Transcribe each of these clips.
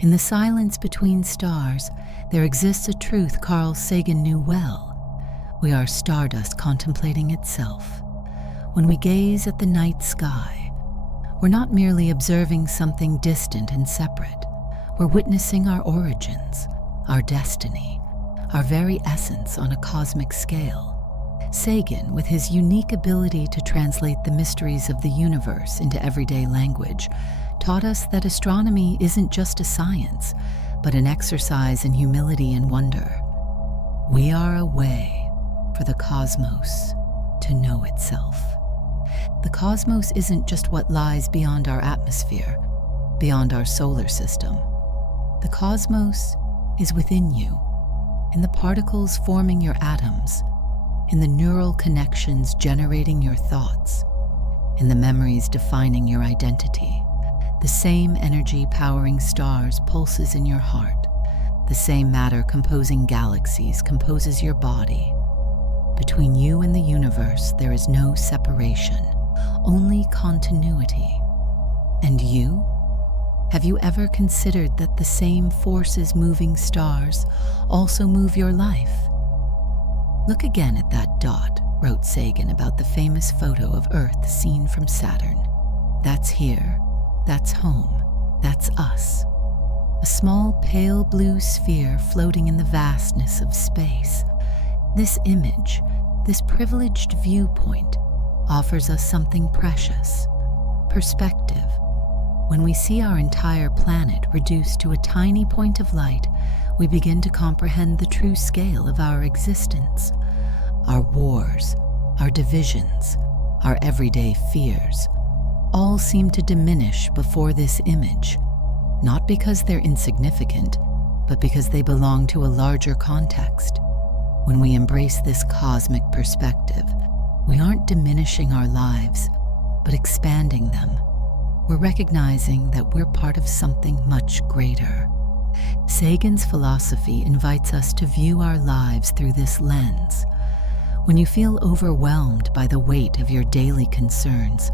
In the silence between stars, there exists a truth Carl Sagan knew well. We are stardust contemplating itself. When we gaze at the night sky, we're not merely observing something distant and separate. We're witnessing our origins, our destiny, our very essence on a cosmic scale. Sagan, with his unique ability to translate the mysteries of the universe into everyday language, taught us that astronomy isn't just a science, but an exercise in humility and wonder. We are a way for the cosmos to know itself. The cosmos isn't just what lies beyond our atmosphere, beyond our solar system. The cosmos is within you, in the particles forming your atoms, in the neural connections generating your thoughts, in the memories defining your identity. The same energy powering stars pulses in your heart. The same matter composing galaxies composes your body. Between you and the universe, there is no separation, only continuity. And you? Have you ever considered that the same forces moving stars also move your life? Look again at that dot, wrote Sagan about the famous photo of Earth seen from Saturn. That's here, that's home, that's us. A small pale blue sphere floating in the vastness of space. This image, this privileged viewpoint, offers us something precious: perspective. When we see our entire planet reduced to a tiny point of light, we begin to comprehend the true scale of our existence. Our wars, our divisions, our everyday fears, all seem to diminish before this image, not because they're insignificant, but because they belong to a larger context. When we embrace this cosmic perspective, we aren't diminishing our lives, but expanding them. We're recognizing that we're part of something much greater. Sagan's philosophy invites us to view our lives through this lens. When you feel overwhelmed by the weight of your daily concerns,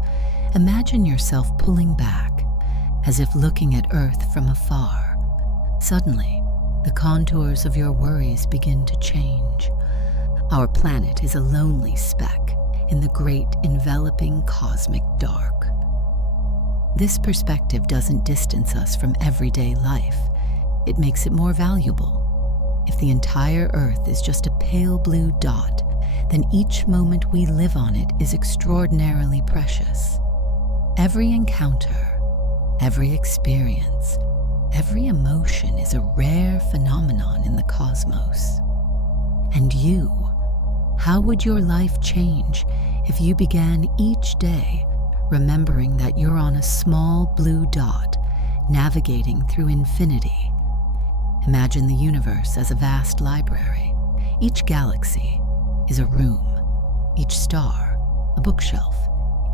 imagine yourself pulling back, as if looking at Earth from afar. Suddenly, the contours of your worries begin to change. Our planet is a lonely speck in the great enveloping cosmic dark. This perspective doesn't distance us from everyday life. It makes it more valuable. If the entire Earth is just a pale blue dot, then each moment we live on it is extraordinarily precious. Every encounter, every experience, every emotion is a rare phenomenon in the cosmos. And you, how would your life change if you began each day remembering that you're on a small blue dot navigating through infinity? Imagine the universe as a vast library. Each galaxy is a room, each star a bookshelf,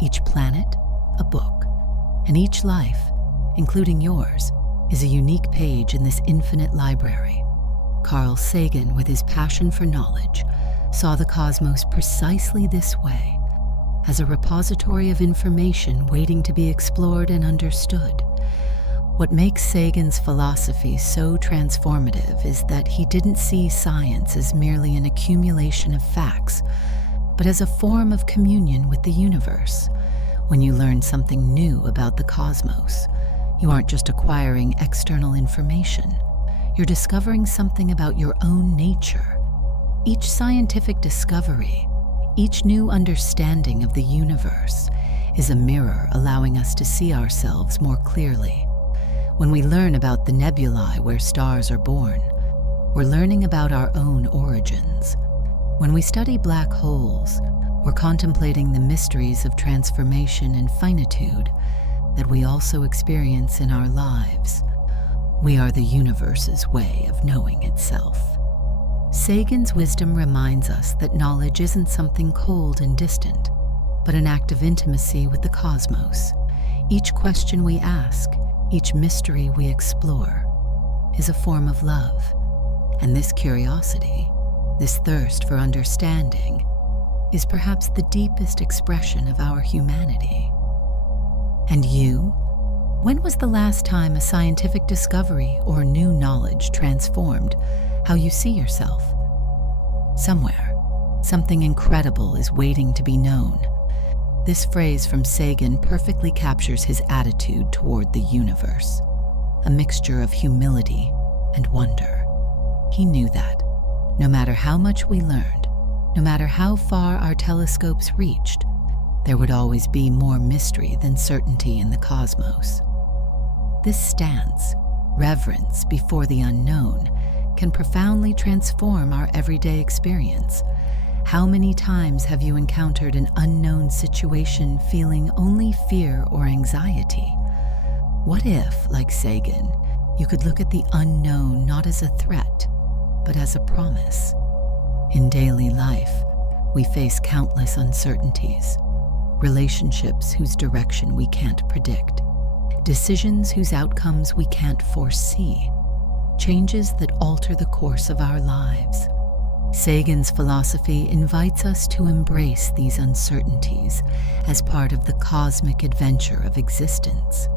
each planet a book, and each life, including yours, is a unique page in this infinite library. Carl Sagan, with his passion for knowledge, saw the cosmos precisely this way, as a repository of information waiting to be explored and understood. What makes Sagan's philosophy so transformative is that he didn't see science as merely an accumulation of facts, but as a form of communion with the universe. When you learn something new about the cosmos, you aren't just acquiring external information. You're discovering something about your own nature. Each scientific discovery, each new understanding of the universe, is a mirror allowing us to see ourselves more clearly. When we learn about the nebulae where stars are born, we're learning about our own origins. When we study black holes, we're contemplating the mysteries of transformation and finitude that we also experience in our lives. We are the universe's way of knowing itself. Sagan's wisdom reminds us that knowledge isn't something cold and distant, but an act of intimacy with the cosmos. Each question we ask, each mystery we explore, is a form of love. And this curiosity, this thirst for understanding, is perhaps the deepest expression of our humanity. And you? When was the last time a scientific discovery or new knowledge transformed how you see yourself? Somewhere, something incredible is waiting to be known. This phrase from Sagan perfectly captures his attitude toward the universe, a mixture of humility and wonder. He knew that, no matter how much we learned, no matter how far our telescopes reached, there would always be more mystery than certainty in the cosmos. This stance, reverence before the unknown, can profoundly transform our everyday experience. How many times have you encountered an unknown situation feeling only fear or anxiety? What if, like Sagan, you could look at the unknown not as a threat, but as a promise? In daily life, we face countless uncertainties, relationships whose direction we can't predict, decisions whose outcomes we can't foresee, changes that alter the course of our lives. Sagan's philosophy invites us to embrace these uncertainties as part of the cosmic adventure of existence.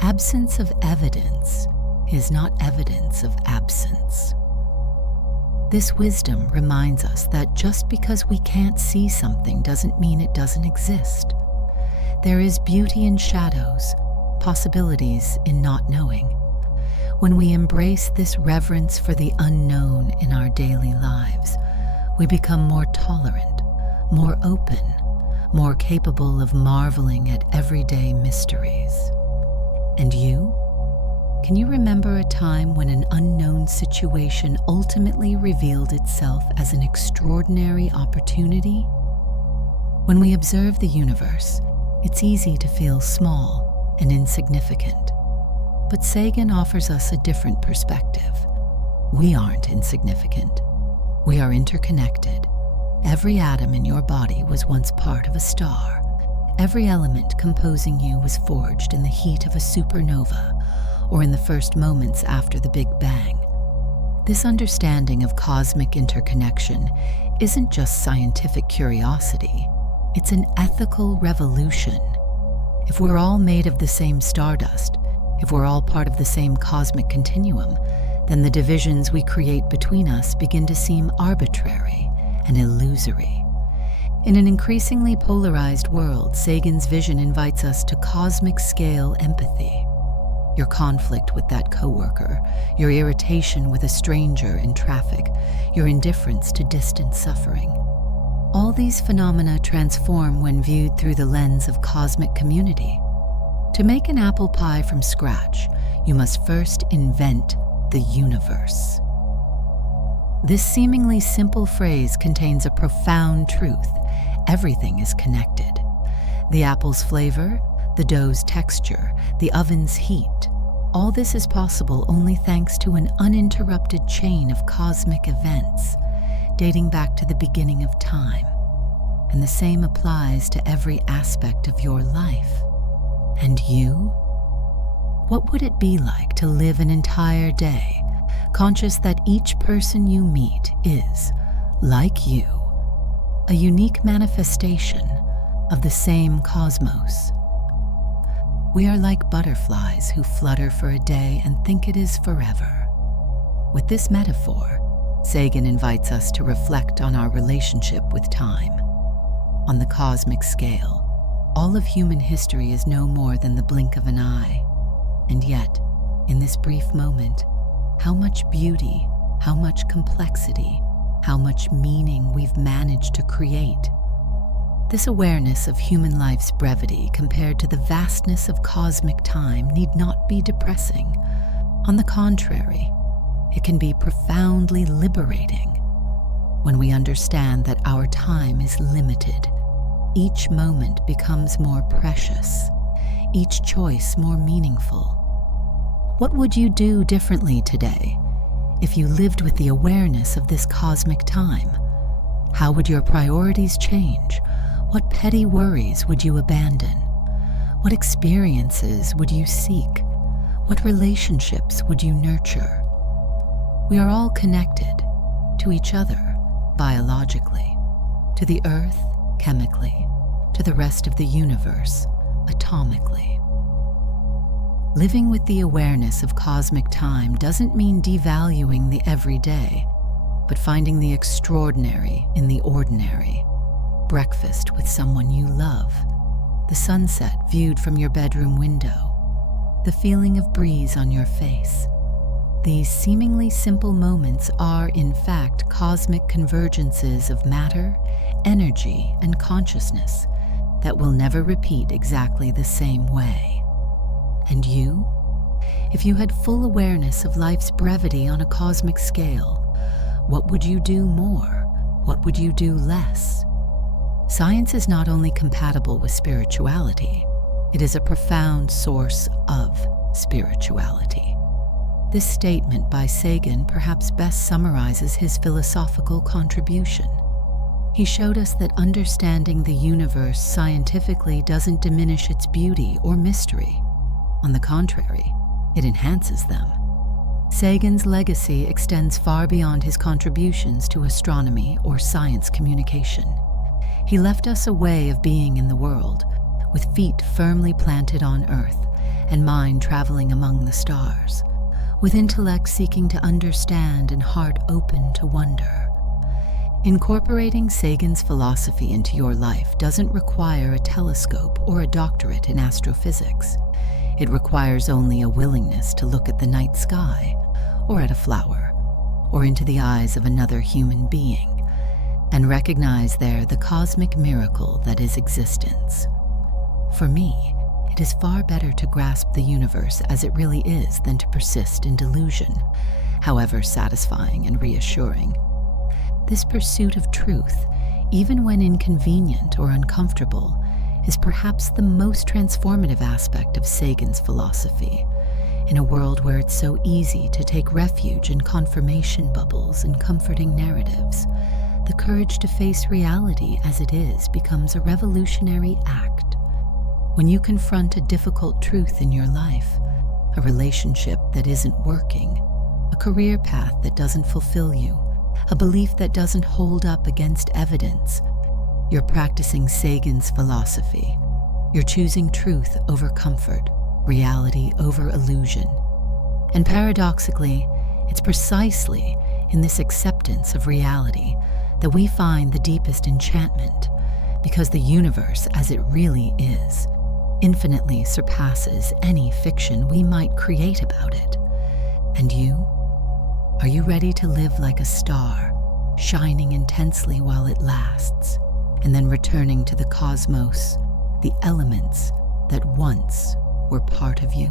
Absence of evidence is not evidence of absence. This wisdom reminds us that just because we can't see something doesn't mean it doesn't exist. There is beauty in shadows, possibilities in not knowing. When we embrace this reverence for the unknown in our daily lives, we become more tolerant, more open, more capable of marveling at everyday mysteries. And you? Can you remember a time when an unknown situation ultimately revealed itself as an extraordinary opportunity? When we observe the universe, it's easy to feel small and insignificant. But Sagan offers us a different perspective. We aren't insignificant. We are interconnected. Every atom in your body was once part of a star. Every element composing you was forged in the heat of a supernova or in the first moments after the Big Bang. This understanding of cosmic interconnection isn't just scientific curiosity. It's an ethical revolution. If we're all made of the same stardust, if we're all part of the same cosmic continuum, then the divisions we create between us begin to seem arbitrary and illusory. In an increasingly polarized world, Sagan's vision invites us to cosmic-scale empathy. Your conflict with that coworker, your irritation with a stranger in traffic, your indifference to distant suffering. All these phenomena transform when viewed through the lens of cosmic community. To make an apple pie from scratch, you must first invent the universe. This seemingly simple phrase contains a profound truth. Everything is connected. The apple's flavor, the dough's texture, the oven's heat. All this is possible only thanks to an uninterrupted chain of cosmic events dating back to the beginning of time. And the same applies to every aspect of your life. And you? What would it be like to live an entire day, conscious that each person you meet is, like you, a unique manifestation of the same cosmos? We are like butterflies who flutter for a day and think it is forever. With this metaphor, Sagan invites us to reflect on our relationship with time. On the cosmic scale, all of human history is no more than the blink of an eye. And yet, in this brief moment, how much beauty, how much complexity, how much meaning we've managed to create. This awareness of human life's brevity compared to the vastness of cosmic time need not be depressing. On the contrary, it can be profoundly liberating. When we understand that our time is limited, each moment becomes more precious, each choice more meaningful. What would you do differently today if you lived with the awareness of this cosmic time? How would your priorities change? What petty worries would you abandon? What experiences would you seek? What relationships would you nurture? We are all connected to each other biologically, to the earth chemically, to the rest of the universe atomically. Living with the awareness of cosmic time doesn't mean devaluing the everyday, but finding the extraordinary in the ordinary. Breakfast with someone you love, the sunset viewed from your bedroom window, the feeling of breeze on your face. These seemingly simple moments are, in fact, cosmic convergences of matter, energy, and consciousness that will never repeat exactly the same way. And you? If you had full awareness of life's brevity on a cosmic scale, what would you do more? What would you do less? Science is not only compatible with spirituality, it is a profound source of spirituality. This statement by Sagan perhaps best summarizes his philosophical contribution. He showed us that understanding the universe scientifically doesn't diminish its beauty or mystery. On the contrary, it enhances them. Sagan's legacy extends far beyond his contributions to astronomy or science communication. He left us a way of being in the world, with feet firmly planted on Earth and mind traveling among the stars, with intellect seeking to understand and heart open to wonder. Incorporating Sagan's philosophy into your life doesn't require a telescope or a doctorate in astrophysics. It requires only a willingness to look at the night sky, or at a flower, or into the eyes of another human being, and recognize there the cosmic miracle that is existence. For me, it is far better to grasp the universe as it really is than to persist in delusion, however satisfying and reassuring. This pursuit of truth, even when inconvenient or uncomfortable, is perhaps the most transformative aspect of Sagan's philosophy. In a world where it's so easy to take refuge in confirmation bubbles and comforting narratives, the courage to face reality as it is becomes a revolutionary act. When you confront a difficult truth in your life, a relationship that isn't working, a career path that doesn't fulfill you, a belief that doesn't hold up against evidence, you're practicing Sagan's philosophy. You're choosing truth over comfort, reality over illusion. And paradoxically, it's precisely in this acceptance of reality that we find the deepest enchantment, because the universe as it really is infinitely surpasses any fiction we might create about it. And you? Are you ready to live like a star, shining intensely while it lasts, and then returning to the cosmos, the elements that once were part of you?